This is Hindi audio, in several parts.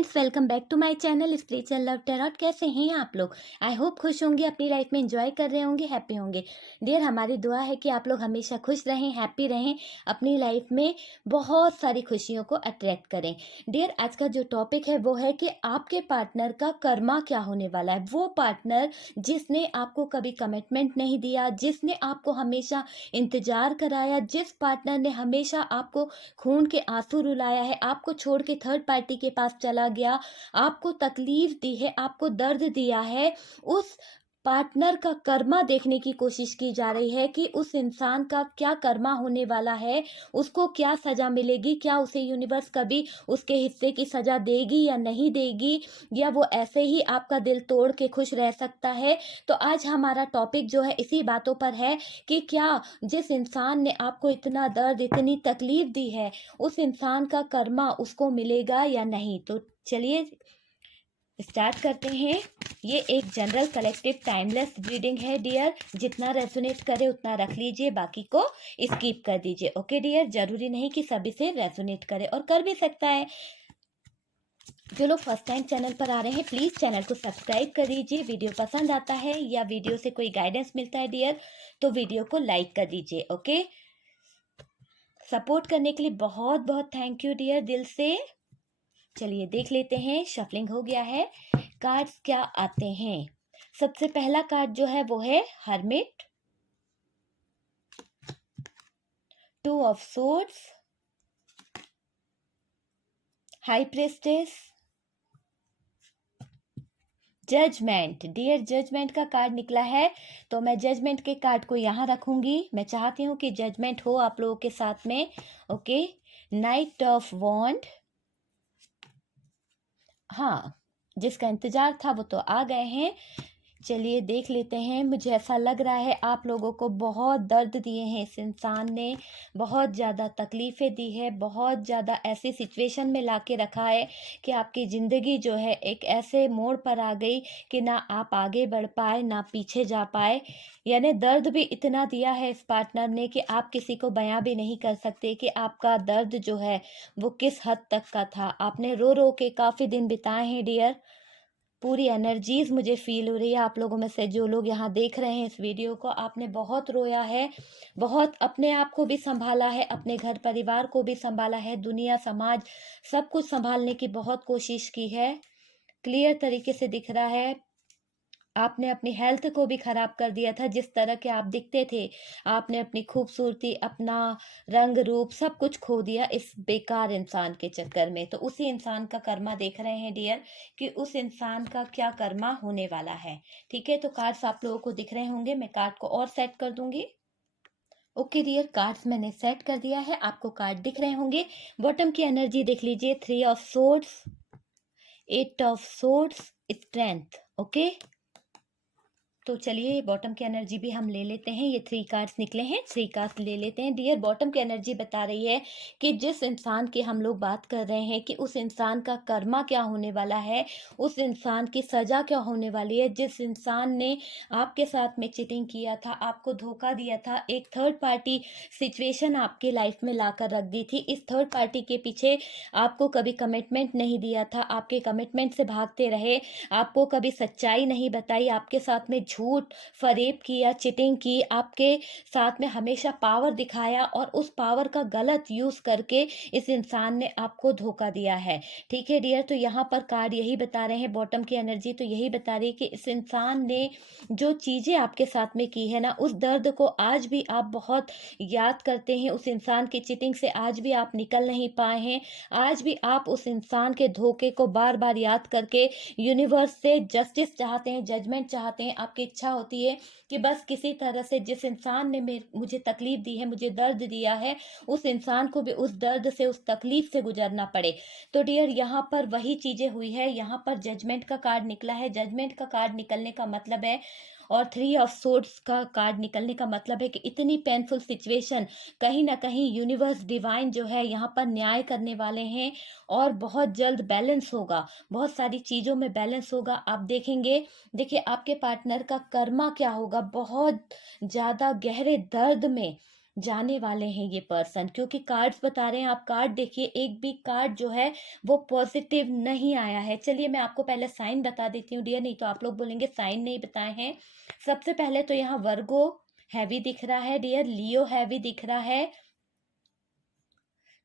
Friends, welcome back to my channel spiritual love tarot. कैसे हैं आप लोग? आई होप खुश होंगे, अपनी लाइफ में एंजॉय कर रहे होंगे, हैप्पी होंगे। डियर, हमारी दुआ है कि आप लोग हमेशा खुश रहें, हैप्पी रहें, अपनी लाइफ में बहुत सारी खुशियों को अट्रैक्ट करें। डियर, आज का जो टॉपिक है वो है कि आपके पार्टनर का कर्मा क्या होने वाला है। वो पार्टनर जिसने आपको कभी कमिटमेंट नहीं दिया, जिसने आपको हमेशा इंतजार कराया, जिस पार्टनर ने हमेशा आपको खून के आंसू रुलाया है, आपको छोड़ के थर्ड पार्टी के पास चला गया, आपको तकलीफ दी है, आपको दर्द दिया है, उस पार्टनर का कर्मा देखने की कोशिश की जा रही है कि उस इंसान का क्या कर्मा होने वाला है, उसको क्या सजा मिलेगी, क्या उसे यूनिवर्स कभी उसके हिस्से की सजा देगी या नहीं देगी, या वो ऐसे ही आपका दिल तोड़ के खुश रह सकता है। तो आज हमारा टॉपिक जो है इसी बातों पर है कि क्या जिस इंसान ने आपको इतना दर्द, इतनी तकलीफ दी है, उस इंसान का कर्मा उसको मिलेगा या नहीं। तो चलिए स्टार्ट करते हैं। ये एक जनरल कलेक्टिव टाइमलेस रीडिंग है डियर। जितना रेजोनेट करे उतना रख लीजिए, बाकी को स्किप कर दीजिए। ओके डियर, जरूरी नहीं कि सभी से रेजोनेट करे, और कर भी सकता है। जो लोग फर्स्ट टाइम चैनल पर आ रहे हैं, प्लीज चैनल को सब्सक्राइब कर दीजिए। वीडियो पसंद आता है या वीडियो से कोई गाइडेंस मिलता है डियर, तो वीडियो को लाइक कर दीजिए। ओके, सपोर्ट करने के लिए बहुत बहुत थैंक यू डियर, दिल से। चलिए देख लेते हैं, शफलिंग हो गया है, कार्ड्स क्या आते हैं। सबसे पहला कार्ड जो है वो है hermit, two of swords, high priestess, judgment. Dear, judgment का कार्ड निकला है, तो मैं जजमेंट के कार्ड को यहाँ रखूंगी। मैं चाहती हूँ कि जजमेंट हो आप लोगों के साथ में। ओके, नाइट ऑफ वॉन्ड। हाँ, जिसका इंतजार था वो तो आ गए हैं। चलिए देख लेते हैं। मुझे ऐसा लग रहा है आप लोगों को बहुत दर्द दिए हैं इस इंसान ने, बहुत ज़्यादा तकलीफ़ें दी है, बहुत ज़्यादा ऐसी सिचुएशन में ला के रखा है कि आपकी ज़िंदगी जो है एक ऐसे मोड़ पर आ गई कि ना आप आगे बढ़ पाए ना पीछे जा पाए। यानी दर्द भी इतना दिया है इस पार्टनर ने कि आप किसी को बयां भी नहीं कर सकते कि आपका दर्द जो है वो किस हद तक का था। आपने रो रो के काफ़ी दिन बिताए हैं डियर। पूरी एनर्जीज मुझे फील हो रही है आप लोगों में से जो लोग यहाँ देख रहे हैं इस वीडियो को। आपने बहुत रोया है, बहुत अपने आप को भी संभाला है, अपने घर परिवार को भी संभाला है, दुनिया समाज सब कुछ संभालने की बहुत कोशिश की है। क्लियर तरीके से दिख रहा है आपने अपनी हेल्थ को भी खराब कर दिया था। जिस तरह के आप दिखते थे, आपने अपनी खूबसूरती, अपना रंग रूप सब कुछ खो दिया इस बेकार इंसान के चक्कर में। तो उसी इंसान का कर्मा देख रहे हैं डियर कि उस इंसान का क्या कर्मा होने वाला है। ठीक है, तो कार्ड्स आप लोगों को दिख रहे होंगे। मैं कार्ड को और सेट कर दूंगी। ओके डियर, कार्ड्स मैंने सेट कर दिया है, आपको कार्ड दिख रहे होंगे। बॉटम की एनर्जी देख लीजिए, 3 of swords, 8 of swords, strength. Okay, तो चलिए बॉटम की एनर्जी भी हम ले लेते हैं। ये 3 कार्ड्स निकले हैं, 3 कार्ड्स ले लेते हैं डियर। बॉटम की एनर्जी बता रही है कि जिस इंसान की हम लोग बात कर रहे हैं कि उस इंसान का कर्मा क्या होने वाला है, उस इंसान की सजा क्या होने वाली है, जिस इंसान ने आपके साथ में चीटिंग किया था, आपको धोखा दिया था, एक थर्ड पार्टी सिचुएशन आपकी लाइफ में लाकर रख दी थी। इस थर्ड पार्टी के पीछे आपको कभी कमिटमेंट नहीं दिया था, आपके कमिटमेंट से भागते रहे, आपको कभी सच्चाई नहीं बताई, आपके साथ में झूठ फरेब किया, चीटिंग की, आपके साथ में हमेशा पावर दिखाया, और उस पावर का गलत यूज करके इस इंसान ने आपको धोखा दिया है। ठीक है डियर, तो यहाँ पर कार्ड यही बता रहे हैं, बॉटम की एनर्जी तो यही बता रही है कि इस इंसान ने जो चीजें आपके साथ में की है ना, उस दर्द को आज भी आप बहुत याद करते हैं। उस इंसान की चीटिंग से आज भी आप निकल नहीं पाए हैं। आज भी आप उस इंसान के धोखे को बार बार याद करके यूनिवर्स से जस्टिस चाहते हैं, जजमेंट चाहते हैं। आपकी इच्छा होती है कि बस किसी तरह से जिस इंसान ने मुझे तकलीफ दी है, मुझे दर्द दिया है, उस इंसान को भी उस दर्द से, उस तकलीफ से गुजरना पड़े। तो डियर, यहाँ पर वही चीजें हुई है। यहाँ पर जजमेंट का कार्ड निकला है। जजमेंट का कार्ड निकलने का मतलब है, और 3 ऑफ सोर्ड्स का कार्ड निकलने का मतलब है कि इतनी पेनफुल सिचुएशन, कहीं ना कहीं यूनिवर्स डिवाइन जो है यहाँ पर न्याय करने वाले हैं, और बहुत जल्द बैलेंस होगा, बहुत सारी चीज़ों में बैलेंस होगा। आप देखेंगे, देखिए आपके पार्टनर का कर्मा क्या होगा। बहुत ज़्यादा गहरे दर्द में जाने वाले हैं ये पर्सन, क्योंकि कार्ड्स बता रहे हैं। आप कार्ड देखिए, एक भी कार्ड जो है वो पॉजिटिव नहीं आया है। चलिए मैं आपको पहले साइन बता देती हूँ डियर, नहीं तो आप लोग बोलेंगे साइन नहीं बताए हैं। सबसे पहले तो यहाँ वर्गो हैवी दिख रहा है डियर, लियो हैवी दिख रहा है,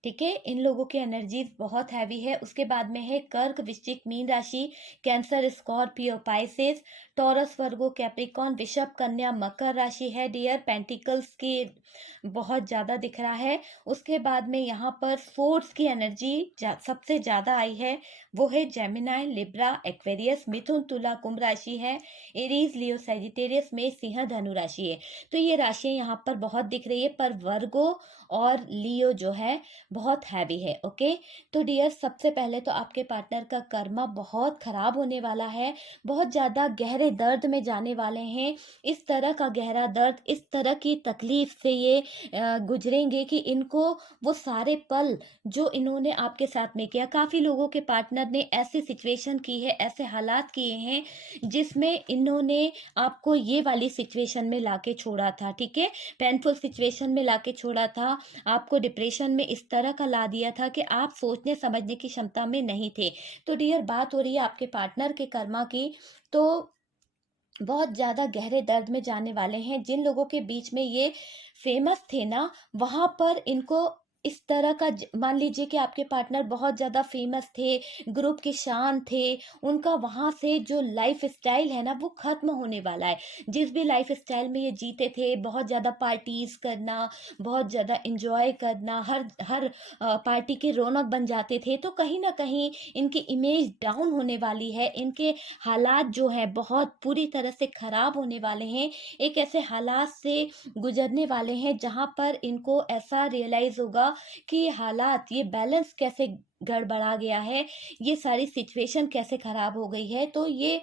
ठीक है, इन लोगों की एनर्जीज बहुत हैवी है। उसके बाद में है कर्क, वृश्चिक, मीन राशि, कैंसर, स्कॉर्पियो, पाइसेस, टॉरस, वर्गो, कैप्रिकॉन, वृषभ, कन्या, मकर राशि है डियर। पेंटिकल्स की बहुत ज्यादा दिख रहा है। उसके बाद में यहाँ पर फोर्स की एनर्जी सबसे ज्यादा आई है, वो है जेमिनाई, लिब्रा, एक्वेरियस, मिथुन, तुला, कुंभ राशि है, एरीज, लियो, सैजिटेरियस में, सिंह, धनु राशि है। तो ये राशियां यहाँ पर बहुत दिख रही है, पर वर्गो और लियो जो है बहुत हैवी है। ओके, तो डियर सबसे पहले तो आपके पार्टनर का कर्मा बहुत खराब होने वाला है, बहुत ज्यादा गहरे दर्द में जाने वाले हैं। इस तरह का गहरा दर्द, इस तरह की तकलीफ से ये गुजरेंगे कि इनको वो सारे पल जो इन्होंने आपके साथ में किया, काफी लोगों के पार्टनर ने ऐसी सिचुएशन की है, ऐसे हालात किए हैं जिसमें इन्होंने आपको ये वाली सिचुएशन में लाके छोड़ा था, ठीक है, पेनफुल सिचुएशन में लाके छोड़ा था, आपको डिप्रेशन में इस तरह का ला दिया था कि आप सोचने समझने की क्षमता में नहीं थे। तो डियर बात हो रही है आपके पार्टनर के कर्मा की, तो बहुत ज्यादा गहरे दर्द में जाने वाले हैं। जिन लोगों के बीच में ये फेमस थे ना, वहां पर इनको इस तरह का मान लीजिए कि आपके पार्टनर बहुत ज्यादा फेमस थे, ग्रुप के शान थे, उनका वहां से जो लाइफ स्टाइल है ना वो खत्म होने वाला है। जिस भी लाइफ स्टाइल में ये जीते थे, बहुत ज्यादा पार्टीज करना, बहुत ज्यादा इंजॉय करना, हर हर पार्टी के रौनक बन जाते थे, तो कहीं ना कहीं इनकी इमेज डाउन होने वाली है। इनके हालात जो है बहुत पूरी तरह से खराब होने वाले हैं। एक ऐसे हालात से गुजरने वाले हैं जहां पर इनको ऐसा रियलाइज होगा कि ये हालात, ये बैलेंस कैसे गड़बड़ा गया है, ये सारी सिचुएशन कैसे खराब हो गई है। तो ये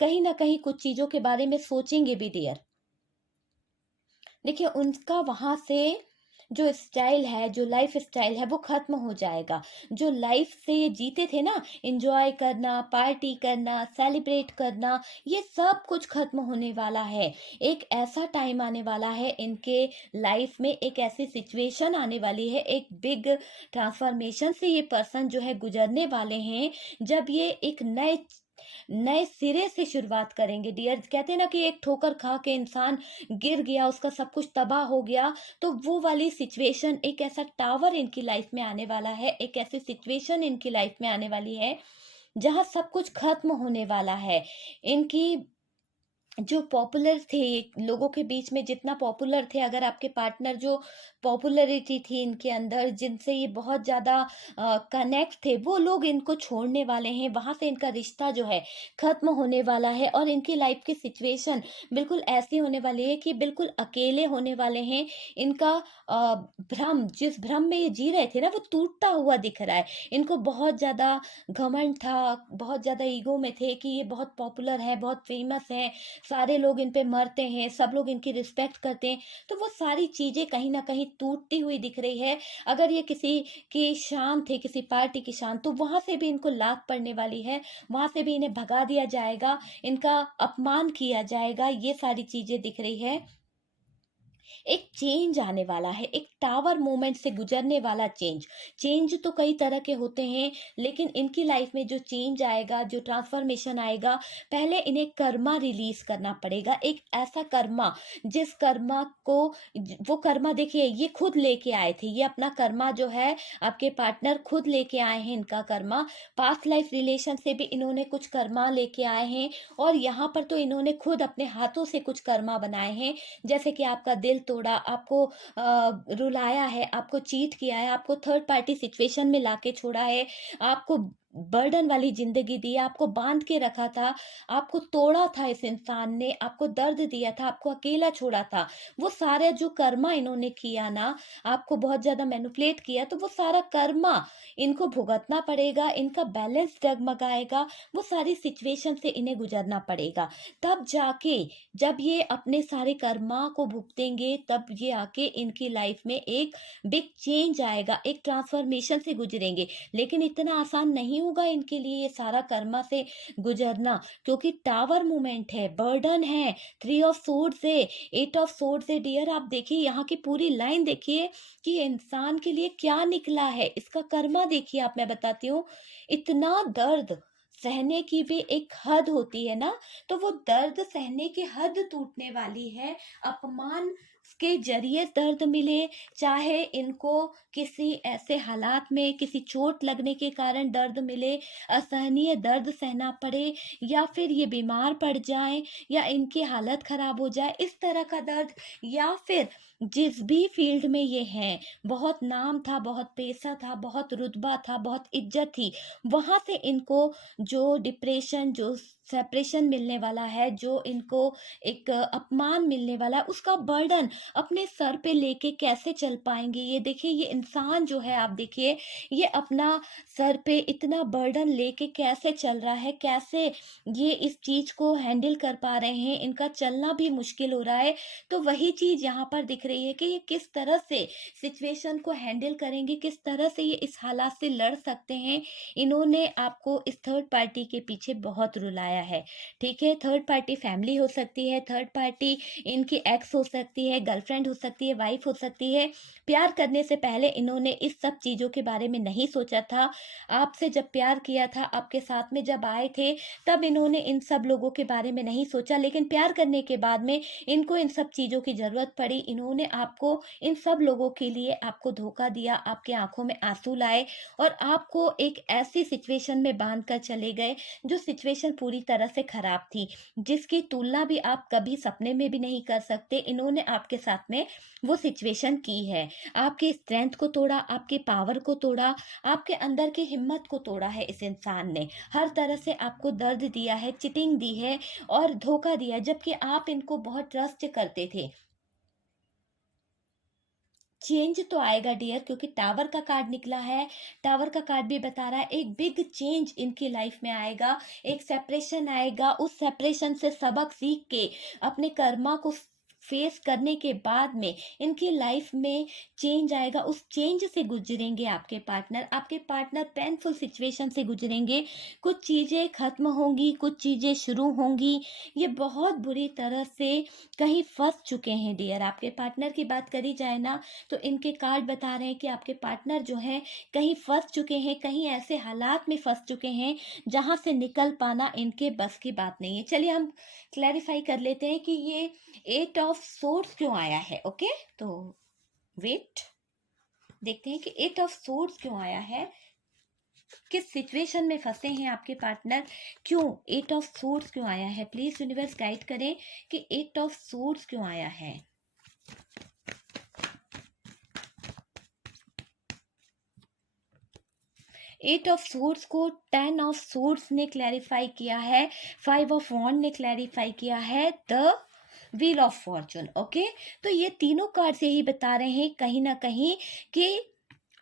कहीं ना कहीं कुछ चीजों के बारे में सोचेंगे भी डियर। देखिए उनका वहां से जो स्टाइल है, जो लाइफ स्टाइल है वो खत्म हो जाएगा। जो लाइफ से ये जीते थे ना, एंजॉय करना, पार्टी करना, सेलिब्रेट करना, ये सब कुछ खत्म होने वाला है। एक ऐसा टाइम आने वाला है इनके लाइफ में, एक ऐसी सिचुएशन आने वाली है, एक बिग ट्रांसफॉर्मेशन से ये पर्सन जो है गुजरने वाले हैं, जब ये एक नए नए सिरे से शुरुआत करेंगे डियर। कहते हैं ना कि एक ठोकर खा के इंसान गिर गया, उसका सब कुछ तबाह हो गया, तो वो वाली सिचुएशन, एक ऐसा टावर इनकी लाइफ में आने वाला है, एक ऐसी सिचुएशन इनकी लाइफ में आने वाली है जहां सब कुछ खत्म होने वाला है। इनकी जो पॉपुलर थे, लोगों के बीच में जितना पॉपुलर थे, अगर आपके पार्टनर जो पॉपुलैरिटी थी इनके अंदर, जिनसे ये बहुत ज़्यादा कनेक्ट थे, वो लोग इनको छोड़ने वाले हैं। वहाँ से इनका रिश्ता जो है ख़त्म होने वाला है, और इनकी लाइफ की सिचुएशन बिल्कुल ऐसी होने वाली है कि बिल्कुल अकेले होने वाले हैं। इनका भ्रम, जिस भ्रम में ये जी रहे थे ना, वो टूटता हुआ दिख रहा है। इनको बहुत ज़्यादा घमंड था, बहुत ज़्यादा ईगो में थे कि ये बहुत पॉपुलर है, बहुत फेमस है, सारे लोग इन पे मरते हैं, सब लोग इनकी रिस्पेक्ट करते हैं। तो वो सारी चीजें कहीं ना कहीं टूटती हुई दिख रही है। अगर ये किसी की शान थे, किसी पार्टी की शान, तो वहां से भी इनको लात पड़ने वाली है, वहां से भी इन्हें भगा दिया जाएगा, इनका अपमान किया जाएगा, ये सारी चीजें दिख रही है। एक चेंज आने वाला है, एक टावर मोमेंट से गुजरने वाला चेंज। चेंज तो कई तरह के होते हैं, लेकिन इनकी लाइफ में जो चेंज आएगा, जो ट्रांसफॉर्मेशन आएगा, पहले इन्हें कर्मा रिलीज करना पड़ेगा। एक ऐसा कर्मा, जिस कर्मा को, वो कर्मा देखिए ये खुद लेके आए थे, ये अपना कर्मा जो है आपके पार्टनर खुद लेके आए हैं। इनका कर्मा पास्ट लाइफ रिलेशन से भी इन्होंने कुछ कर्मा लेके आए हैं, और यहाँ पर तो इन्होंने खुद अपने हाथों से कुछ कर्मा बनाए हैं। जैसे कि आपका दिल तोड़ा, आपको रुलाया है, आपको चीट किया है, आपको थर्ड पार्टी सिचुएशन में लाके छोड़ा है, आपको बर्डन वाली जिंदगी दी, आपको बांध के रखा था, आपको तोड़ा था इस इंसान ने, आपको दर्द दिया था, आपको अकेला छोड़ा था। वो सारे जो कर्मा इन्होंने किया ना, आपको बहुत ज्यादा मैनिपुलेट किया, तो वो सारा कर्मा इनको भुगतना पड़ेगा, इनका बैलेंस डगमगाएगा, वो सारी सिचुएशन से इन्हें गुजरना पड़ेगा। तब जाके जब ये अपने सारे कर्मा को भुगतेंगे, तब ये आके इनकी लाइफ में एक बिग चेंज आएगा, एक ट्रांसफॉर्मेशन से गुजरेंगे। लेकिन इतना आसान नहीं होगा इनके लिए ये सारा कर्मा से गुजरना, क्योंकि टावर मूवमेंट है, बर्डन है, 3 ऑफ सोर्ड्स है, 8 ऑफ सोर्ड्स है। डियर आप देखिए यहाँ की पूरी लाइन देखिए कि इंसान के लिए क्या निकला है, इसका कर्मा देखिए आप, मैं बताती हूँ। इतना दर्द सहने की भी एक हद होती है ना, तो वो दर्द सहने की हद टूटने वाली है। अपमान के जरिए दर्द मिले, चाहे इनको किसी ऐसे हालात में किसी चोट लगने के कारण दर्द मिले, असहनीय दर्द सहना पड़े, या फिर ये बीमार पड़ जाएं, या इनकी हालत खराब हो जाए, इस तरह का दर्द, या फिर जिस भी फील्ड में ये हैं, बहुत नाम था, बहुत पैसा था, बहुत रुतबा था, बहुत इज्जत थी, वहां से इनको जो डिप्रेशन, जो सेपरेशन मिलने वाला है, जो इनको एक अपमान मिलने वाला है, उसका बर्डन अपने सर पे लेके कैसे चल पाएंगे। ये देखिए ये इंसान जो है, आप देखिए ये अपना सर पे इतना बर्डन लेके कैसे चल रहा है, कैसे ये इस चीज को हैंडल कर पा रहे हैं, इनका चलना भी मुश्किल हो रहा है। तो वही चीज यहाँ पर दिख रही है कि ये किस तरह से सिचुएशन को हैंडल करेंगे, किस तरह से ये इस हालात से लड़ सकते हैं। इन्होंने आपको इस थर्ड पार्टी के पीछे बहुत रुलाया है, ठीक है। थर्ड पार्टी फैमिली हो सकती है, थर्ड पार्टी इनकी एक्स हो सकती है, गर्लफ्रेंड हो सकती है, वाइफ हो सकती है। प्यार करने से पहले इन्होंने इस सब चीजों के बारे में नहीं सोचा था। आपसे जब प्यार किया था, आपके साथ में जब आए थे, तब इन्होंने इन सब लोगों के बारे में नहीं सोचा, लेकिन प्यार करने के बाद में इनको इन सब चीजों की जरूरत पड़ी। इन्होंने आपको, इन सब लोगों के लिए आपको धोखा दिया, आपके आंखों में आंसू लाए, और आपको एक ऐसी सिचुएशन में बांध कर चले गए जो सिचुएशन पूरी तरह से खराब थी, जिसकी तुलना भी आप कभी सपने में भी नहीं कर सकते। इन्होंने आपके साथ में वो सिचुएशन की है, आपकी स्ट्रेंथ को तोड़ा, आपके पावर को तोड़ा, आपके अंदर की हिम्मत को तोड़ा है इस इंसान ने। हर तरह से आपको दर्द दिया है, चिटिंग दी है और धोखा दिया है, जबकि आप इनको बहुत ट्रस्ट करते थे। चेंज तो आएगा डियर, क्योंकि टावर का कार्ड निकला है। टावर का कार्ड भी बता रहा है एक बिग चेंज इनकी लाइफ में आएगा, एक सेपरेशन आएगा। उस सेपरेशन से सबक सीख के अपने कर्मा को फेस करने के बाद में इनकी लाइफ में चेंज आएगा। उस चेंज से गुजरेंगे आपके पार्टनर पेनफुल सिचुएशन से गुजरेंगे। कुछ चीजें खत्म होंगी, कुछ चीजें शुरू होंगी। ये बहुत बुरी तरह से कहीं फंस चुके हैं डियर। आपके पार्टनर की बात करी जाए ना, तो इनके कार्ड बता रहे हैं कि आपके पार्टनर जो है कहीं फंस चुके हैं, कहीं ऐसे हालात में फंस चुके हैं जहां से निकल पाना इनके बस की बात नहीं है। चलिए हम क्लैरिफाई कर लेते हैं कि ये 8 ऑफ सोर्ड्स क्यों आया है। ओके, तो वेट, देखते हैं कि 8 ऑफ सोर्ड्स क्यों आया है, किस सिचुएशन में फंसे हैं आपके पार्टनर, क्यों 8 ऑफ सोर्ड्स क्यों आया है। प्लीज यूनिवर्स गाइड करें कि 8 ऑफ सोर्ड्स क्यों आया है। 8 ऑफ सोर्ड्स को 10 ऑफ सोर्ड्स ने क्लैरिफाई किया है, 5 ऑफ वॉन्ड ने क्लैरिफाई किया है, the wheel of Fortune. Okay, तो ये तीनों कार्ड्स यही बता रहे हैं कहीं ना कहीं कि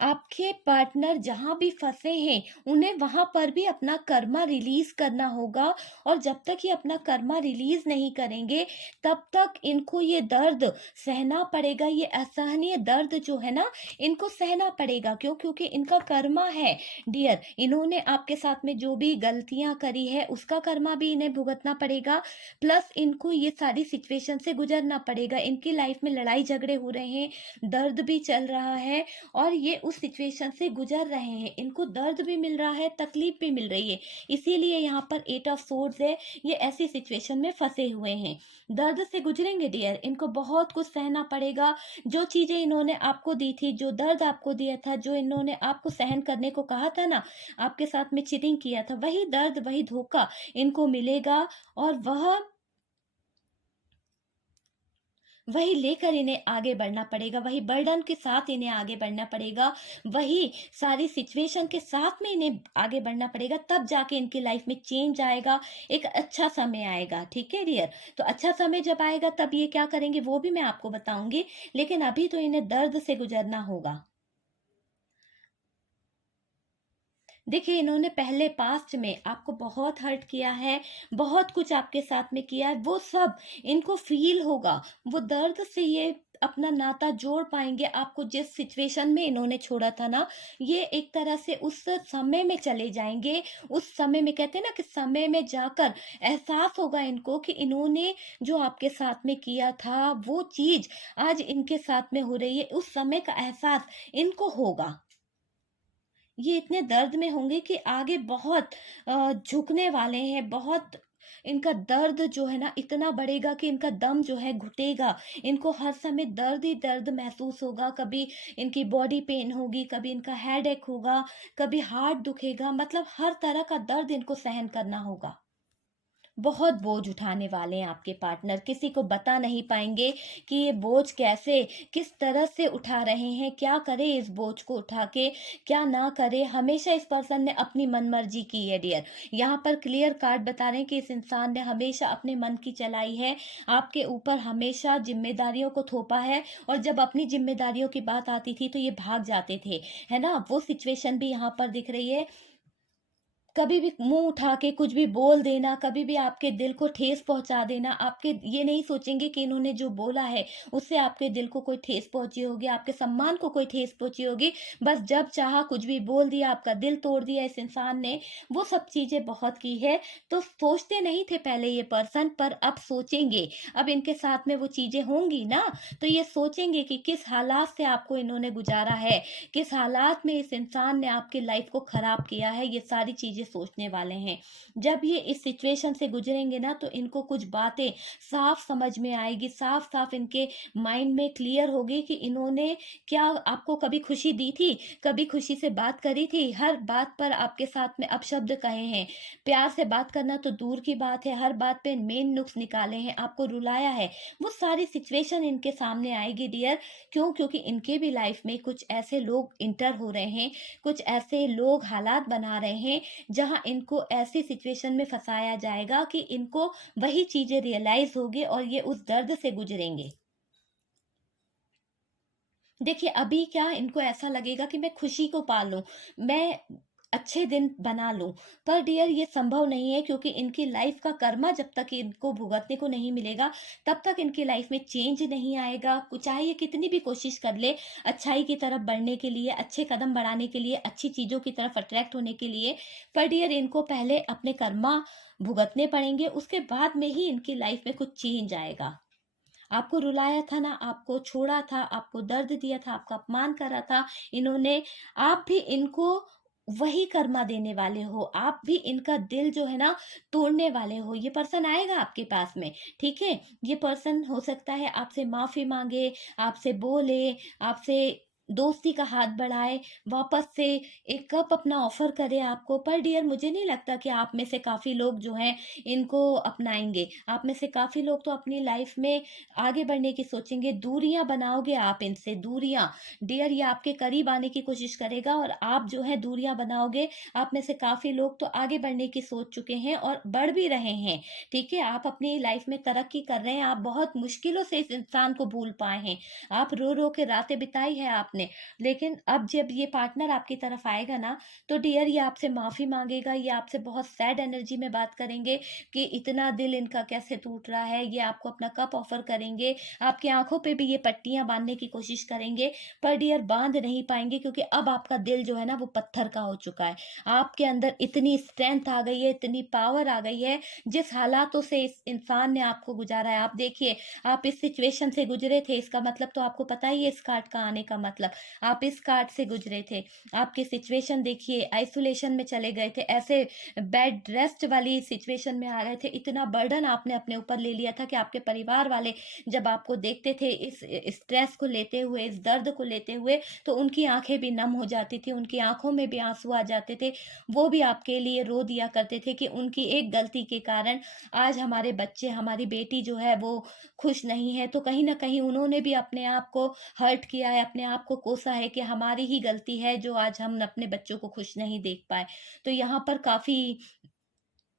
आपके पार्टनर जहां भी फंसे हैं उन्हें वहां पर भी अपना कर्मा रिलीज करना होगा, और जब तक ये अपना कर्मा रिलीज नहीं करेंगे तब तक इनको ये दर्द सहना पड़ेगा। ये असहनीय दर्द जो है ना, इनको सहना पड़ेगा। क्योंकि इनका कर्मा है डियर। इन्होंने आपके साथ में जो भी गलतियां करी है उसका कर्मा भी इन्हें भुगतना पड़ेगा, प्लस इनको ये सारी सिचुएशन से गुजरना पड़ेगा। इनकी लाइफ में लड़ाई झगड़े हो रहे हैं, दर्द भी चल रहा है, और ये उस सिचुएशन से गुजर रहे हैं। इनको दर्द भी मिल रहा है, तकलीफ भी मिल रही है, इसीलिए यहाँ पर 8 ऑफ सोर्ड्स है। ये ऐसी सिचुएशन में फंसे हुए हैं, दर्द से गुजरेंगे डियर। इनको बहुत कुछ सहना पड़ेगा। जो चीजें इन्होंने आपको दी थी, जो दर्द आपको दिया था, जो इन्होंने आपको सहन करने को कहा था ना, आपके साथ में चीटिंग किया था, वही दर्द, वही धोखा इनको मिलेगा, और वही लेकर इन्हें आगे बढ़ना पड़ेगा, वही बर्डन के साथ इन्हें आगे बढ़ना पड़ेगा, वही सारी सिचुएशन के साथ में इन्हें आगे बढ़ना पड़ेगा। तब जाके इनकी लाइफ में चेंज आएगा, एक अच्छा समय आएगा। ठीक है डियर, तो अच्छा समय जब आएगा तब ये क्या करेंगे वो भी मैं आपको बताऊंगी, लेकिन अभी तो इन्हें दर्द से गुजरना होगा। देखिए इन्होंने पहले पास्ट में आपको बहुत हर्ट किया है, बहुत कुछ आपके साथ में किया है, वो सब इनको फील होगा। वो दर्द से ये अपना नाता जोड़ पाएँगे। आपको जिस सिचुएशन में इन्होंने छोड़ा था ना, ये एक तरह से उस समय में चले जाएँगे। उस समय में कहते हैं ना कि समय में जाकर एहसास होगा इनको कि इन्होंने जो आपके साथ में किया था, वो चीज़ आज इनके साथ में हो रही है। उस समय का एहसास इनको होगा। ये इतने दर्द में होंगे कि आगे बहुत झुकने वाले हैं, बहुत इनका दर्द जो है ना इतना बढ़ेगा कि इनका दम जो है घुटेगा। इनको हर समय दर्द ही दर्द महसूस होगा, कभी इनकी बॉडी पेन होगी, कभी इनका हेडेक होगा, कभी हार्ट दुखेगा, मतलब हर तरह का दर्द इनको सहन करना होगा। बहुत बोझ उठाने वाले हैं आपके पार्टनर, किसी को बता नहीं पाएँगे कि ये बोझ कैसे, किस तरह से उठा रहे हैं, क्या करें इस बोझ को उठा के, क्या ना करें। हमेशा इस पर्सन ने अपनी मनमर्जी की है डियर। यहाँ पर क्लियर कार्ड बता रहे हैं कि इस इंसान ने हमेशा अपने मन की चलाई है, आपके ऊपर हमेशा ज़िम्मेदारियों को थोपा है और जब अपनी ज़िम्मेदारियों की बात आती थी तो ये भाग जाते थे, है ना? वो सिचुएशन भी यहाँ पर दिख रही है। कभी भी मुँह उठा के कुछ भी बोल देना, कभी भी आपके दिल को ठेस पहुँचा देना, आपके ये नहीं सोचेंगे कि इन्होंने जो बोला है, उससे आपके दिल को कोई ठेस पहुँची होगी, आपके सम्मान को कोई ठेस पहुँची होगी। बस जब चाहा कुछ भी बोल दिया, आपका दिल तोड़ दिया इस इंसान ने, वो सब चीज़ें बहुत की है। तो सोचते नहीं थे पहले ये पर्सन, पर अब सोचेंगे। अब इनके साथ में वो चीज़ें होंगी ना, तो ये सोचेंगे कि किस हालात से आपको इन्होंने गुज़ारा है, किस हालात में इस इंसान ने आपकी लाइफ़ को ख़राब किया है, ये सारी चीज़ें सोचने वाले हैं। जब ये इस सिचुएशन से गुजरेंगे ना तो इनको कुछ बातें साफ समझ में आएगी, साफ-साफ इनके माइंड में क्लियर होगी कि इन्होंने क्या आपको कभी खुशी दी थी, कभी खुशी से बात करी थी, हर बात पर आपके साथ में अपशब्द कहे हैं। प्यार से बात करना तो दूर की बात है, हर बात पे मेन नुक्स निकाले हैं, आपको रुलाया है। वो सारी सिचुएशन इनके सामने आएगी डियर। क्यों? क्योंकि इनके भी लाइफ में कुछ ऐसे लोग इंटर हो रहे हैं, कुछ ऐसे लोग हालात बना रहे हैं जहाँ इनको ऐसी सिचुएशन में फँसाया जाएगा कि इनको वही चीज़ें रियलाइज़ होगी और ये उस दर्द से गुज़रेंगे। देखिए, अभी क्या इनको ऐसा लगेगा कि मैं खुशी को पालूँ, मैं अच्छे दिन बना लूँ। पर डियर ये संभव नहीं है क्योंकि इनकी लाइफ़ का कर्मा जब तक इनको भुगतने को नहीं मिलेगा, तब तक इनकी लाइफ़ में चेंज नहीं आएगा। चाहे ये कितनी भी कोशिश कर ले, अच्छाई की तरफ बढ़ने के लिए, अच्छे कदम बढ़ाने के लिए, अच्छी चीज़ों की तरफ अट्रैक्ट होने के लिए, पर डियर इनको पहले अपने कर्मा भुगतने पड़ेंगे, उसके बाद में ही इनकी लाइफ़ में कुछ चेंज आएगा। आपको रुलाया था ना, आपको छोड़ा था, आपको दर्द दिया था, आपका अपमान करा था इन्होंने, आप भी इनको वही कर्मा देने वाले हो। आप भी इनका दिल जो है ना तोड़ने वाले हो। ये पर्सन आएगा आपके पास में, ठीक है? ये पर्सन हो सकता है आपसे माफ़ी माँगे, आपसे बोले, आपसे दोस्ती का हाथ बढ़ाए, वापस से एक कप अपना ऑफ़र करे आपको। पर डियर मुझे नहीं लगता कि आप में से काफ़ी लोग जो हैं इनको अपनाएँगे। आप में से काफ़ी लोग तो अपनी लाइफ़ में आगे बढ़ने की सोचेंगे, दूरियाँ बनाओगे आप इनसे, दूरियाँ। डियर ये आपके करीब आने की कोशिश करेगा और आप जो है दूरियाँ बनाओगे। आप में से काफ़ी लोग तो आगे बढ़ने की सोच चुके हैं और बढ़ भी रहे हैं, ठीक है? आप अपनी लाइफ़ में तरक्की कर रहे हैं, आप बहुत मुश्किलों से इस इंसान को भूल पाए हैं। आप रो-रो के रातें बिताई है आपने, लेकिन अब जब ये पार्टनर आपकी तरफ आएगा ना, तो डियर ये आपसे माफ़ी माँगेगा, ये आपसे बहुत सैड एनर्जी में बात करेंगे कि इतना दिल इनका कैसे टूट रहा है। ये आपको अपना कप ऑफ़र करेंगे, आपकी आँखों पे भी ये पट्टियाँ बाँधने की कोशिश करेंगे, पर डियर बाँध नहीं पाएँगे क्योंकि अब आपका दिल जो है ना वो पत्थर का हो चुका है। आपके अंदर इतनी स्ट्रेंथ आ गई है, इतनी पावर आ गई है, जिस हालातों से इस इंसान ने आपको गुज़ारा है। आप देखिए, आप इस सिचुएशन से गुज़रे थे, इसका मतलब तो आपको पता ही है इस कार्ड का आने का मतलब। आप इस कार्ड से गुज़रे थे। आपकी सिचुएशन देखिए, आइसोलेशन में चले गए थे, ऐसे बेड रेस्ट वाली सिचुएशन में आ गए थे। इतना बर्डन आपने अपने ऊपर ले लिया था कि आपके परिवार वाले जब आपको देखते थे इस स्ट्रेस को लेते हुए, इस दर्द को लेते हुए, तो उनकी आँखें भी नम हो जाती थी, उनकी आँखों में भी आँसू आ जाते थे। वो भी आपके लिए रो दिया करते थे कि उनकी एक गलती के कारण आज हमारे बच्चे, हमारी बेटी जो है वो खुश नहीं है। तो कहीं न कहीं उन्होंने भी अपने आप को हर्ट किया है, अपने आप को कोसा है कि हमारी ही गलती है जो आज हम अपने बच्चों को खुश नहीं देख पाए। तो यहाँ पर काफ़ी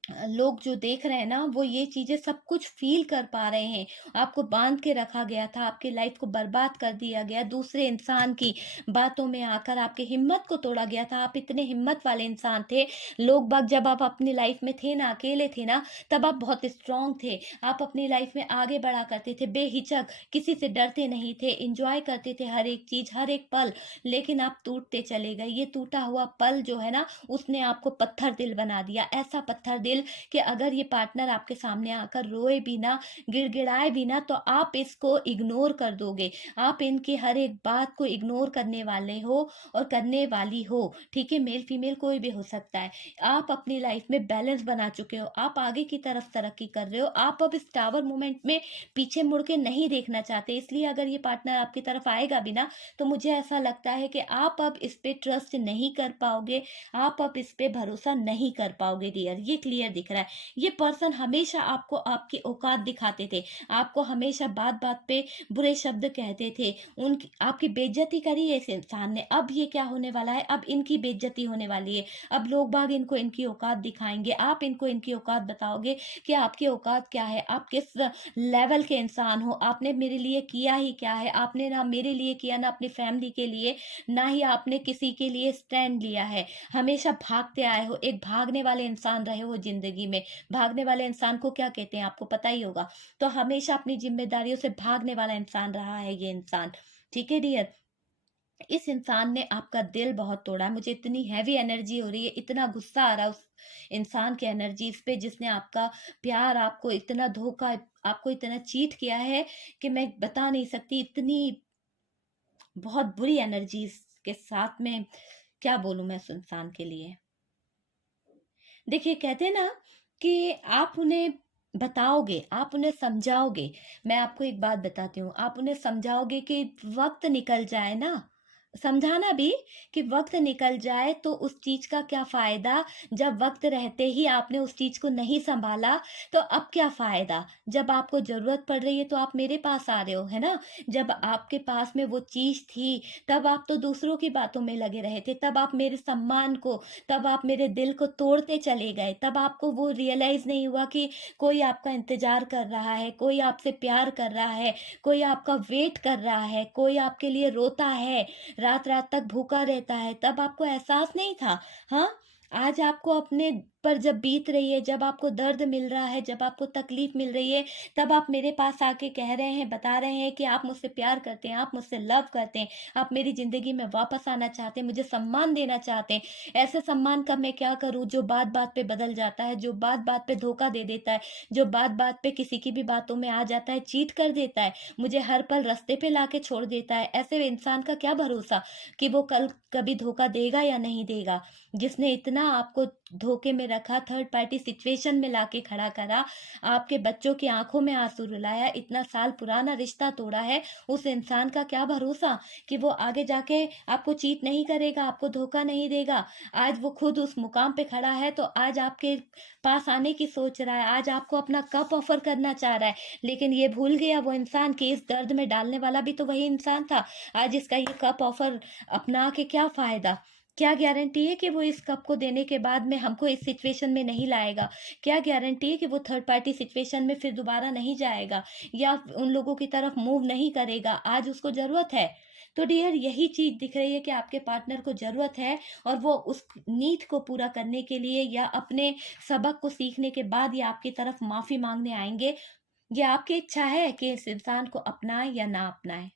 लोग जो देख रहे हैं ना, वो ये चीज़ें सब कुछ फ़ील कर पा रहे हैं। आपको बाँध के रखा गया था, आपकी लाइफ़ को बर्बाद कर दिया गया, दूसरे इंसान की बातों में आकर आपकी हिम्मत को तोड़ा गया था। आप इतने हिम्मत वाले इंसान थे। लोग बाग जब आप अपनी लाइफ़ में थे ना, अकेले थे ना, तब आप बहुत स्ट्रॉन्ग थे। आप अपनी लाइफ़ में आगे बढ़ा करते थे, बेहिचक, किसी से डरते नहीं थे, एन्जॉय करते थे हर एक चीज़, हर एक पल। लेकिन आप टूटते चले गए। ये टूटा हुआ पल जो है ना, उसने आपको पत्थर दिल बना दिया। ऐसा पत्थर दिल कि अगर ये पार्टनर आपके सामने आकर रोए भी ना, गिड़गिड़ाए भी ना, तो आप इसको इग्नोर कर दोगे। आप इनकी हर एक बात को इग्नोर करने वाले हो और करने वाली हो, ठीक है? मेल फीमेल कोई भी हो सकता है। आप अपनी लाइफ में बैलेंस बना चुके हो, आप आगे की तरफ तरक्की कर रहे हो, आप अब इस टावर मोमेंट में पीछे मुड़ के नहीं देखना चाहते। इसलिए अगर ये पार्टनर आपकी तरफ आएगा भी ना, तो मुझे ऐसा लगता है कि आप अब इस पे ट्रस्ट नहीं कर पाओगे, आप अब इस पे भरोसा नहीं कर पाओगे डियर, ये क्लियर दिख रहा है। ये पर्सन हमेशा आपको आपकी औकात दिखाते थे, आपको हमेशा बात-बात पे बुरे शब्द कहते थे, उनकी आपकी बेइज्जती करी है इस इंसान ने, अब ये क्या होने वाला है, अब इनकी बेइज्जती होने वाली है। अब लोग बाग इनको इनकी औकात दिखाएँगे, आप इनको इनकी औकात बताओगे कि आपकी औकात क्या है, आप किस लेवल के इंसान हो, आपने मेरे लिए किया ही क्या है, आपने ना मेरे लिए किया, ना अपनी फैमिली के लिए, ना ही आपने किसी के लिए स्टैंड लिया है। हमेशा भागते आए हो, एक भागने वाले इंसान रहे हो ज़िंदगी में। भागने वाले इंसान को क्या कहते हैं आपको पता ही होगा। तो हमेशा अपनी ज़िम्मेदारियों से भागने वाला इंसान रहा है ये इंसान। ठीक है डियर? इस इंसान ने आपका दिल बहुत तोड़ा है। मुझे इतनी हेवी एनर्जी हो रही है, इतना गुस्सा आ रहा है उस इंसान की एनर्जीज़ पे जिसने आपका प्यार, आपको इतना धोखा, आपको इतना चीट किया है कि मैं बता नहीं सकती। इतनी बहुत बुरी एनर्जीज़ के साथ में क्या बोलूँ मैं उस इंसान के लिए। देखिए कहते हैं ना कि आप उन्हें बताओगे, आप उन्हें समझाओगे। मैं आपको एक बात बताती हूँ, आप उन्हें समझाओगे कि वक़्त निकल जाए ना, समझाना भी कि वक़्त निकल जाए तो उस चीज़ का क्या फ़ायदा, जब वक़्त रहते ही आपने उस चीज़ को नहीं सँभाला, तो अब क्या फ़ायदा? जब आपको ज़रूरत पड़ रही है तो आप मेरे पास आ रहे हो, है ना? जब आपके पास में वो चीज़ थी, तब आप तो दूसरों की बातों में लगे रहे थे, तब आप मेरे सम्मान को, तब आप मेरे दिल को तोड़ते चले गए, तब आपको वो रियलाइज़ नहीं हुआ कि कोई आपका इंतज़ार कर रहा है, कोई आपसे प्यार कर रहा है, कोई आपका वेट कर रहा है, कोई आपके लिए रोता है, रात-रात तक भूखा रहता है, तब आपको एहसास नहीं था, हाँ? आज आपको अपने पर जब बीत रही है, जब आपको दर्द मिल रहा है, जब आपको तकलीफ़ मिल रही है, तब आप मेरे पास आके कह रहे हैं, बता रहे हैं कि आप मुझसे प्यार करते हैं, आप मुझसे लव करते हैं, आप मेरी ज़िंदगी में वापस आना चाहते हैं, मुझे सम्मान देना चाहते हैं। ऐसे सम्मान का मैं क्या करूँ जो बात-बात पे बदल जाता है, जो बात-बात पे धोखा दे देता है, जो बात-बात पे किसी की भी बातों में आ जाता है, चीट कर देता है, मुझे हर पल रास्ते पे लाके छोड़ देता है। ऐसे इंसान का क्या भरोसा कि वो कल कभी धोखा देगा या नहीं देगा। जिसने इतना आपको धोखे में रखा, थर्ड पार्टी सिचुएशन में लाके खड़ा करा, आपके बच्चों की आँखों में आँसू रुलाया, इतना साल पुराना रिश्ता तोड़ा है, उस इंसान का क्या भरोसा कि वो आगे जाके आपको चीट नहीं करेगा, आपको धोखा नहीं देगा। आज वो खुद उस मुकाम पे खड़ा है, तो आज आपके पास आने की सोच रहा है, आज आपको अपना कप ऑफ़र करना चाह रहा है, लेकिन ये भूल गया वो इंसान कि इस दर्द में डालने वाला भी तो वही इंसान था। आज इसका ये कप ऑफ़र अपना के क्या फ़ायदा? क्या गारंटी है कि वो इस कप को देने के बाद में हमको इस सिचुएशन में नहीं लाएगा? क्या गारंटी है कि वो थर्ड पार्टी सिचुएशन में फिर दोबारा नहीं जाएगा या उन लोगों की तरफ मूव नहीं करेगा? आज उसको ज़रूरत है। तो डियर यही चीज़ दिख रही है कि आपके पार्टनर को ज़रूरत है और वो उस नीड को पूरा करने के लिए या अपने सबक को सीखने के बाद ये आपकी तरफ माफ़ी माँगने आएँगे। ये आपकी इच्छा है कि इस इंसान को अपनाएँ या ना अपनाएँ।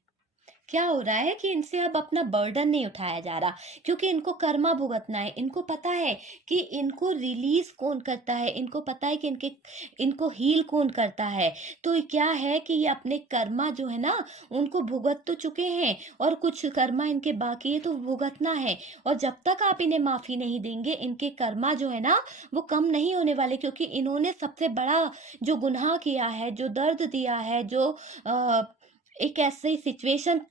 क्या हो रहा है कि इनसे अब अपना बर्डन नहीं उठाया जा रहा क्योंकि इनको कर्मा भुगतना है। इनको पता है कि इनको रिलीज कौन करता है, इनको पता है कि इनको हील कौन करता है। तो ये क्या है कि ये अपने कर्मा जो है ना उनको भुगत तो चुके हैं और कुछ कर्मा इनके बाकी है तो भुगतना है। और जब तक आप इन्हें माफी नहीं देंगे इनके कर्मा जो है ना वो कम नहीं होने वाले, क्योंकि इन्होंने सबसे बड़ा जो गुनाह किया है, जो दर्द दिया है, जो अ, एक ऐसी सिचुएशन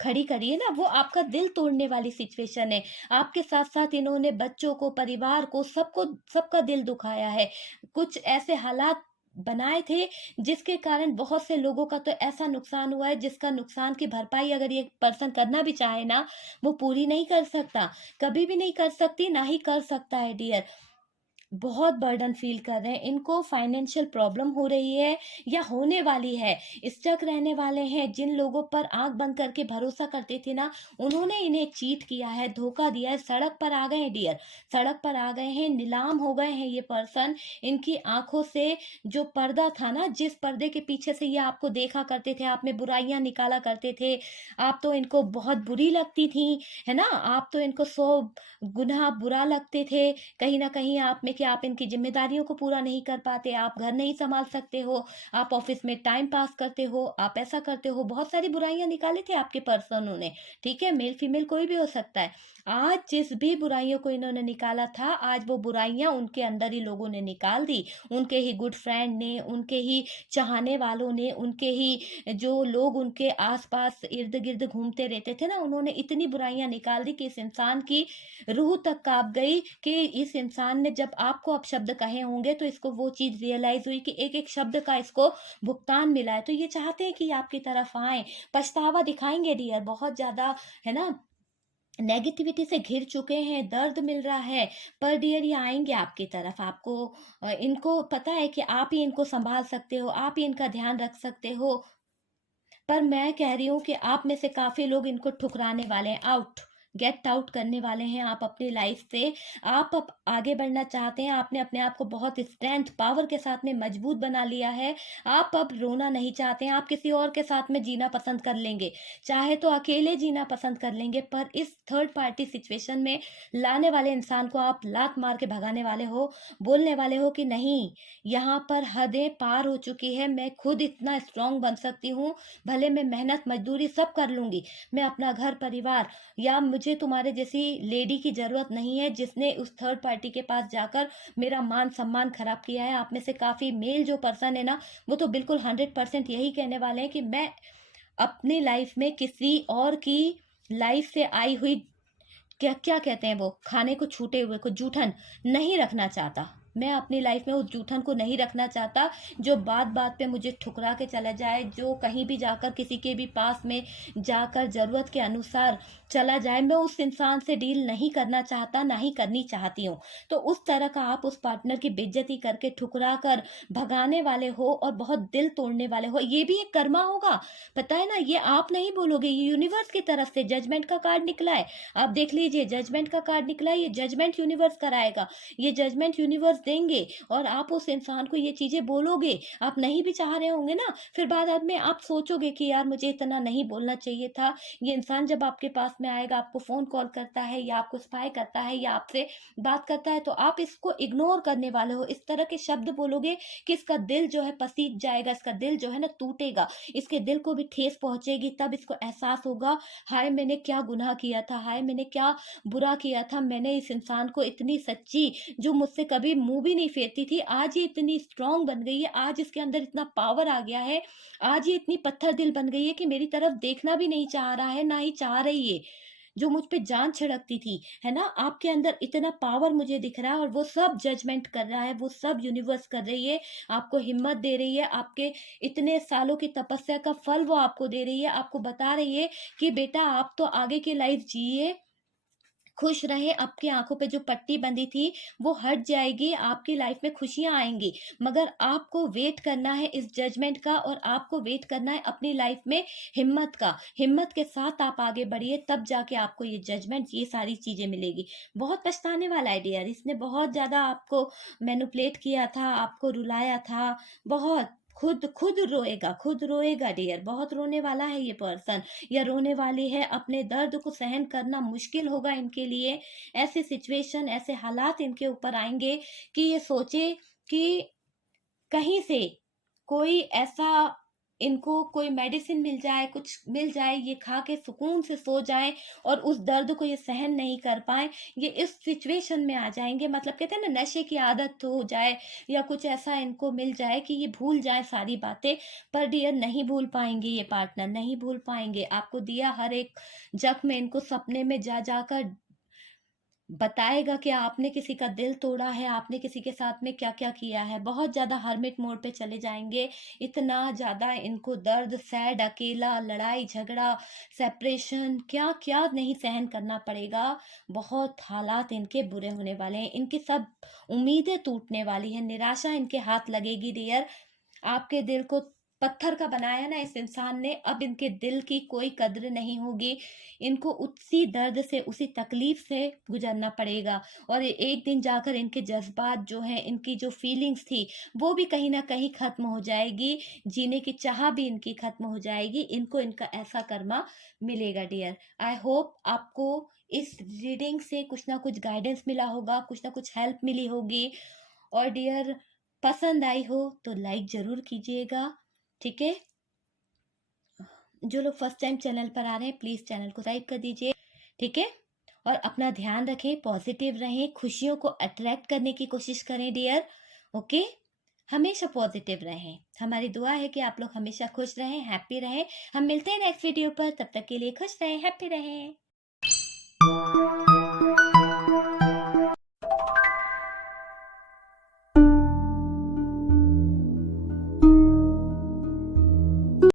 खड़ी करी है ना, वो आपका दिल तोड़ने वाली सिचुएशन है। आपके साथ-साथ इन्होंने बच्चों को, परिवार को, सबका दिल दुखाया है। कुछ ऐसे हालात बनाए थे जिसके कारण बहुत से लोगों का तो ऐसा नुकसान हुआ है जिसका नुकसान की भरपाई अगर ये पर्सन करना भी चाहे ना, वो पूरी नहीं कर सकता। कभी भी नहीं कर सकती, ना ही कर सकता है डियर। बहुत बर्डन फील कर रहे हैं, इनको फाइनेंशियल प्रॉब्लम हो रही है या होने वाली है, स्टक रहने वाले हैं। जिन लोगों पर आंख बंद करके भरोसा करते थे ना, उन्होंने इन्हें चीट किया है, धोखा दिया है, सड़क पर आ गए हैं डियर, सड़क पर आ गए हैं, नीलाम हो गए हैं ये पर्सन। इनकी आंखों से जो पर्दा था ना, जिस पर्दे के पीछे से ये आपको देखा करते थे, आप में बुराइयां निकाला करते थे, आप तो इनको बहुत बुरी लगती थी, है ना, आप तो इनको 100 गुना बुरा लगते थे। कहीं न कहीं आप में कि आप इनकी ज़िम्मेदारियों को पूरा नहीं कर पाते, आप घर नहीं सँभाल सकते हो, आप ऑफ़िस में टाइम पास करते हो, आप ऐसा करते हो, बहुत सारी बुराइयाँ निकाली थी आपके पर्सनों ने, ठीक है? मेल-फीमेल कोई भी हो सकता है। आज जिस भी बुराइयों को इन्होंने निकाला था, आज वो बुराइयाँ उनके अंदर ही लोगों ने निकाल दी। उनके ही गुड फ्रेंड ने, उनके ही चाहने वालों ने, उनके ही जो लोग उनके आस-पास इर्द-गिर्द घूमते रहते थे ना, उन्होंने इतनी बुराइयाँ निकाल दी कि इस इंसान की रूह तक काँप गई कि इस इंसान ने जब आपको अपशब्द कहे होंगे तो इसको वो चीज़ रियलाइज़ हुई कि एक-एक शब्द का इसको भुगतान मिला है। तो ये चाहते हैं कि आपकी तरफ आएँ, पछतावा दिखाएँगे डियर, बहुत ज़्यादा, है ना? नेगेटिविटी से घिर चुके हैं, दर्द मिल रहा है, पर डियर ये आएँगे आपकी तरफ। आपको इनको पता है कि आप ही इनको सँभाल सकते हो, आप ही इनका ध्यान रख सकते हो। पर मैं कह रही हूँ कि आप में से काफ़ी लोग इनको ठुकराने वाले हैं, गेट आउट करने वाले हैं आप अपनी लाइफ से। आप अब आगे बढ़ना चाहते हैं, आपने अपने आप को बहुत स्ट्रेंथ, पावर के साथ में मजबूत बना लिया है। आप अब रोना नहीं चाहते हैं, आप किसी और के साथ में जीना पसंद कर लेंगे। चाहे तो अकेले जीना पसंद कर लेंगे, पर इस थर्ड पार्टी सिचुएशन में लाने वाले इंसान को आप लात मार के भगाने वाले हो, बोलने वाले हो कि नहीं, यहाँ पर हदें पार हो चुकी है, मैं खुद इतना स्ट्रांग बन सकती हूँ, भले मैं मेहनत मजदूरी सब कर लूँगी, मैं अपना घर परिवार, या मुझे तुम्हारे जैसी लेडी की ज़रूरत नहीं है जिसने उस थर्ड पार्टी के पास जाकर मेरा मान-सम्मान खराब किया है। आप में से काफ़ी मेल जो पर्सन है ना, वो तो बिल्कुल 100% यही कहने वाले हैं कि मैं अपनी लाइफ़ में किसी और की लाइफ़ से आई हुई, क्या क्या कहते हैं वो, खाने को छूटे हुए को जूठन नहीं रखना चाहता। मैं अपनी लाइफ में उस जूठन को नहीं रखना चाहता, जो बात-बात पे मुझे ठुकरा के चला जाए, जो कहीं भी जाकर किसी के भी पास में जाकर ज़रूरत के अनुसार चला जाए। मैं उस इंसान से डील नहीं करना चाहता, ना ही करनी चाहती हूँ। तो उस तरह का आप उस पार्टनर की बेइज़्ज़ती करके ठुकरा कर भगाने वाले हो और बहुत दिल तोड़ने वाले हो। ये भी एक कर्मा होगा, पता है ना? ये आप नहीं बोलोगे, ये यूनिवर्स की तरफ से जजमेंट का कार्ड निकला है। आप देख लीजिए, जजमेंट का कार्ड निकला है, ये जजमेंट यूनिवर्स कराएगा, ये जजमेंट यूनिवर्स देंगे और आप उस इंसान को ये चीजें बोलोगे। आप नहीं भी चाह रहे होंगे ना, फिर बाद में आप सोचोगे कि यार मुझे इतना नहीं बोलना चाहिए था। ये इंसान जब आपके पास में आएगा, आपको फोन कॉल करता है या आपको स्पाई करता है या आपसे बात करता है, तो आप इसको इग्नोर करने वाले हो, इस तरह के शब्द बोलोगे कि इसका दिल जो है पसीज जाएगा, इसका दिल जो है ना टूटेगा, इसके दिल को भी ठेस पहुंचेगी। तब इसको एहसास होगा, हाय मैंने क्या गुनाह किया था, हाय मैंने क्या बुरा किया था। मैंने इस इंसान को इतनी सच्ची, जो मुझसे कभी मुंह भी नहीं फेरती थी, आज ये इतनी स्ट्रांग बन गई है, आज इसके अंदर इतना पावर आ गया है, आज ये इतनी पत्थर दिल बन गई है कि मेरी तरफ देखना भी नहीं चाह रहा है, ना ही चाह रही है। जो मुझ पे जान छिड़कती थी, है ना, आपके अंदर इतना पावर मुझे दिख रहा है और वो सब जजमेंट कर रहा है, वो सब यूनिवर्स कर रही है, आपको हिम्मत दे रही है, आपके इतने सालों की तपस्या का फल वो आपको दे रही है, आपको बता रही है कि बेटा आप तो आगे की लाइफ जिए, खुश रहे, आपकी आँखों पे जो पट्टी बंधी थी वो हट जाएगी, आपकी लाइफ में खुशियाँ आएँगी। मगर आपको वेट करना है इस जजमेंट का, और आपको वेट करना है अपनी लाइफ में हिम्मत का। हिम्मत के साथ आप आगे बढ़िए, तब जाके आपको ये जजमेंट, ये सारी चीज़ें मिलेगी। बहुत पछताने वाला है डियर, इसने बहुत ज़्यादा आपको मैनिपुलेट किया था, आपको रुलाया था, बहुत। खुद रोएगा डियर, बहुत रोने वाला है ये पर्सन या रोने वाली है। अपने दर्द को सहन करना मुश्किल होगा इनके लिए। ऐसे सिचुएशन, ऐसे हालात इनके ऊपर आएँगे कि ये सोचे कि कहीं से कोई ऐसा, इनको कोई मेडिसिन मिल जाए, कुछ मिल जाए, ये खा के सुकून से सो जाएँ और उस दर्द को ये सहन नहीं कर पाएँ। ये इस सिचुएशन में आ जाएँगे, मतलब कहते हैं ना, नशे की आदत हो जाए या कुछ ऐसा इनको मिल जाए कि ये भूल जाएँ सारी बातें। पर डियर नहीं भूल पाएँगे ये पार्टनर, नहीं भूल पाएँगे। आपको दिया हर एक जख्म इनको सपने में जा जाकर बताएगा कि आपने किसी का दिल तोड़ा है, आपने किसी के साथ में क्या-क्या किया है। बहुत ज़्यादा हर्मिट मोड पे चले जाएँगे, इतना ज़्यादा इनको दर्द, सैड, अकेला, लड़ाई-झगड़ा, सेपरेशन क्या-क्या नहीं सहन करना पड़ेगा। बहुत हालात इनके बुरे होने वाले हैं, इनकी सब उम्मीदें टूटने वाली हैं, निराशा इनके हाथ लगेगी डियर। आपके दिल को पत्थर का बनाया ना इस इंसान ने, अब इनके दिल की कोई कद्र नहीं होगी। इनको उसी दर्द से, उसी तकलीफ से गुजरना पड़ेगा और एक दिन जाकर इनके जज़्बात जो हैं, इनकी जो फीलिंग्स थी, वो भी कहीं न कहीं ख़त्म हो जाएगी। जीने की चाह भी इनकी ख़त्म हो जाएगी। इनको इनका ऐसा कर्मा मिलेगा डियर। आई होप आपको इस रीडिंग से कुछ न कुछ गाइडेंस मिला होगा, कुछ न कुछ हेल्प मिली होगी और डियर पसंद आई हो तो लाइक ज़रूर कीजिएगा, ठीक है? जो लोग फर्स्ट टाइम चैनल पर आ रहे हैं प्लीज़ चैनल को सब्सक्राइब कर दीजिए, ठीक है? और अपना ध्यान रखें, पॉजिटिव रहें, खुशियों को अट्रैक्ट करने की कोशिश करें डियर, ओके? हमेशा पॉजिटिव रहें। हमारी दुआ है कि आप लोग हमेशा खुश रहें, हैप्पी रहें। हम मिलते हैं नेक्स्ट वीडियो पर, तब तक के लिए खुश रहें, हैप्पी रहें।